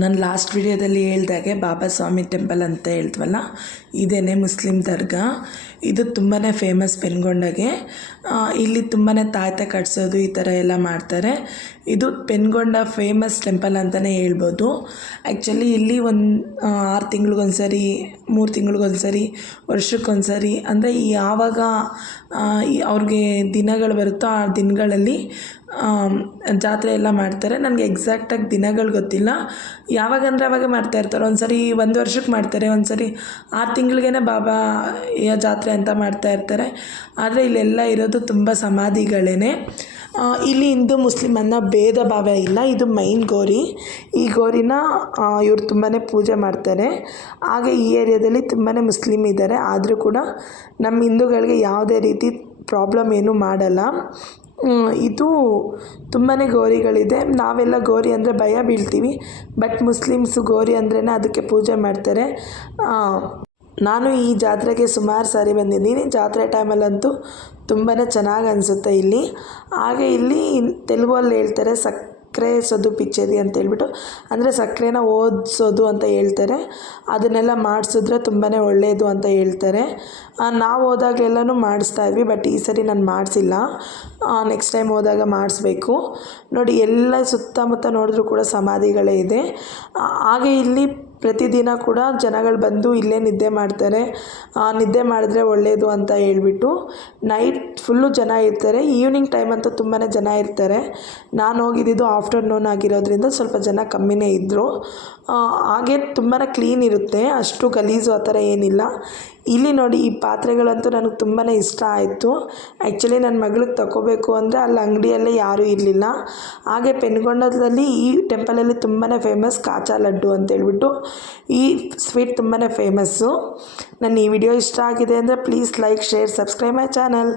ನಾನು ಲಾಸ್ಟ್ ವಿಡಿಯೋದಲ್ಲಿ ಹೇಳ್ದಾಗೆ ಬಾಬಾ ಸ್ವಾಮಿ ಟೆಂಪಲ್ ಅಂತ ಹೇಳ್ತವಲ್ಲ, ಇದೇನೆ ಮುಸ್ಲಿಂ ದರ್ಗಾ. ಇದು ತುಂಬಾ ಫೇಮಸ್ ಪೆನ್ಗೊಂಡಗೆ. ಇಲ್ಲಿ ತುಂಬಾ ತಾಯ್ತ ಕಟ್ಸೋದು ಈ ಥರ ಎಲ್ಲ ಮಾಡ್ತಾರೆ. ಇದು ಪೆನ್ಗೊಂಡ ಫೇಮಸ್ ಟೆಂಪಲ್ ಅಂತಲೇ ಹೇಳ್ಬೋದು. ಆ್ಯಕ್ಚುಲಿ ಇಲ್ಲಿ ಒಂದು 6 ತಿಂಗಳಿಗೊಂದ್ಸರಿ, 3 ತಿಂಗಳಿಗೊಂದ್ಸರಿ, ವರ್ಷಕ್ಕೊಂದ್ಸರಿ ಅಂದರೆ ಯಾವಾಗ ಅವ್ರಿಗೆ ದಿನಗಳು ಬರುತ್ತೋ ಆ ದಿನಗಳಲ್ಲಿ ಜಾತ್ರೆ ಎಲ್ಲ ಮಾಡ್ತಾರೆ. ನನಗೆ ಎಕ್ಸಾಕ್ಟಾಗಿ ದಿನಗಳು ಗೊತ್ತಿಲ್ಲ, ಯಾವಾಗಂದರೆ ಅವಾಗ ಮಾಡ್ತಾಯಿರ್ತಾರೆ. ಒಂದು ಸರಿ 1 ವರ್ಷಕ್ಕೆ ಮಾಡ್ತಾರೆ, ಒಂದು ಸರಿ 6 ತಿಂಗಳಿಗೇ ಬಾಬಾ ಜಾತ್ರೆ ಅಂತ ಮಾಡ್ತಾಯಿರ್ತಾರೆ. ಆದರೆ ಇಲ್ಲೆಲ್ಲ ಇರೋದು ತುಂಬ ಸಮಾಧಿಗಳೇ. ಇಲ್ಲಿ ಹಿಂದೂ ಮುಸ್ಲಿಮ್ ಅನ್ನೋ ಭೇದ ಭಾವ ಇಲ್ಲ. ಇದು ಮೈನ್ ಗೋರಿ. ಈ ಗೋರಿನ ಇವ್ರು ತುಂಬಾ ಪೂಜೆ ಮಾಡ್ತಾರೆ. ಹಾಗೆ ಈ ಏರಿಯಾದಲ್ಲಿ ತುಂಬಾ ಮುಸ್ಲಿಮ್ ಇದ್ದಾರೆ. ಆದರೂ ಕೂಡ ನಮ್ಮ ಹಿಂದೂಗಳಿಗೆ ಯಾವುದೇ ರೀತಿ ಪ್ರಾಬ್ಲಮ್ ಏನೂ ಮಾಡಲ್ಲ. ಇದು ತುಂಬಾ ಗೋರಿಗಳಿದೆ. ನಾವೆಲ್ಲ ಗೋರಿ ಅಂದರೆ ಭಯ ಬೀಳ್ತೀವಿ, ಬಟ್ ಮುಸ್ಲಿಮ್ಸು ಗೋರಿ ಅಂದ್ರೇ ಅದಕ್ಕೆ ಪೂಜೆ ಮಾಡ್ತಾರೆ. ನಾನು ಈ ಜಾತ್ರೆಗೆ ಸುಮಾರು ಸಾರಿ ಬಂದಿದ್ದೀನಿ. ಜಾತ್ರೆ ಟೈಮಲ್ಲಂತೂ ತುಂಬಾ ಚೆನ್ನಾಗಿ ಅನಿಸುತ್ತೆ ಇಲ್ಲಿ. ಹಾಗೆ ಇಲ್ಲಿ ತೆಲುಗಲ್ಲಿ ಹೇಳ್ತಾರೆ ಸಕ್ಕರೆ ಸದುಪಿಚ್ಚೇದಿ ಅಂತ ಹೇಳ್ಬಿಟ್ಟು, ಅಂದರೆ ಸಕ್ಕರೆನ ಓದಿಸೋದು ಅಂತ ಹೇಳ್ತಾರೆ. ಅದನ್ನೆಲ್ಲ ಮಾಡಿಸಿದ್ರೆ ತುಂಬಾ ಒಳ್ಳೆಯದು ಅಂತ ಹೇಳ್ತಾರೆ. ನಾವು ಹೋದಾಗೆಲ್ಲನೂ ಮಾಡಿಸ್ತಾ ಇದ್ವಿ, ಬಟ್ ಈ ಸರಿ ನಾನು ಮಾಡಿಸಿಲ್ಲ. ನೆಕ್ಸ್ಟ್ ಟೈಮ್ ಹೋದಾಗ ಮಾಡಿಸ್ಬೇಕು. ನೋಡಿ, ಎಲ್ಲ ಸುತ್ತಮುತ್ತ ನೋಡಿದ್ರೂ ಕೂಡ ಸಮಾಧಿಗಳೇ ಇದೆ. ಹಾಗೆ ಇಲ್ಲಿ ಪ್ರತಿದಿನ ಕೂಡ ಜನಗಳು ಬಂದು ಇಲ್ಲೇ ನಿದ್ದೆ ಮಾಡ್ತಾರೆ. ನಿದ್ದೆ ಮಾಡಿದ್ರೆ ಒಳ್ಳೆಯದು ಅಂತ ಹೇಳ್ಬಿಟ್ಟು ನೈಟ್ ಫುಲ್ಲು ಜನ ಇರ್ತಾರೆ. ಈವ್ನಿಂಗ್ ಟೈಮ್ ಅಂತೂ ತುಂಬಾ ಜನ ಇರ್ತಾರೆ. ನಾನು ಹೋಗಿದ್ದು ಆಫ್ಟರ್ನೂನ್ ಆಗಿರೋದ್ರಿಂದ ಸ್ವಲ್ಪ ಜನ ಕಮ್ಮಿನೇ ಇದ್ದರು. ಹಾಗೆ ತುಂಬಾ ಕ್ಲೀನ್ ಇರುತ್ತೆ, ಅಷ್ಟು ಗಲೀಜು ಆ ಥರ ಏನಿಲ್ಲ. ಇಲ್ಲಿ ನೋಡಿ, ಈ ಪಾತ್ರೆಗಳಂತೂ ನನಗೆ ತುಂಬಾ ಇಷ್ಟ ಆಯಿತು. ಆ್ಯಕ್ಚುಲಿ ನನ್ನ ಮಗಳಿಗೆ ತಗೋಬೇಕು ಅಂದರೆ ಅಲ್ಲಿ ಅಂಗಡಿಯಲ್ಲೇ ಯಾರೂ ಇರಲಿಲ್ಲ. ಹಾಗೆ ಪೆನ್ಗೊಂಡದಲ್ಲಿ ಈ ಟೆಂಪಲಲ್ಲಿ ತುಂಬಾ ಫೇಮಸ್ ಕಾಚಾ ಲಡ್ಡು ಅಂತೇಳ್ಬಿಟ್ಟು ಈ ಸ್ವೀಟ್ ತುಂಬಾ ಫೇಮಸ್ಸು. ನನ್ನ ಈ ವಿಡಿಯೋ ಇಷ್ಟ ಆಗಿದೆ ಅಂದರೆ please like, share, subscribe my channel.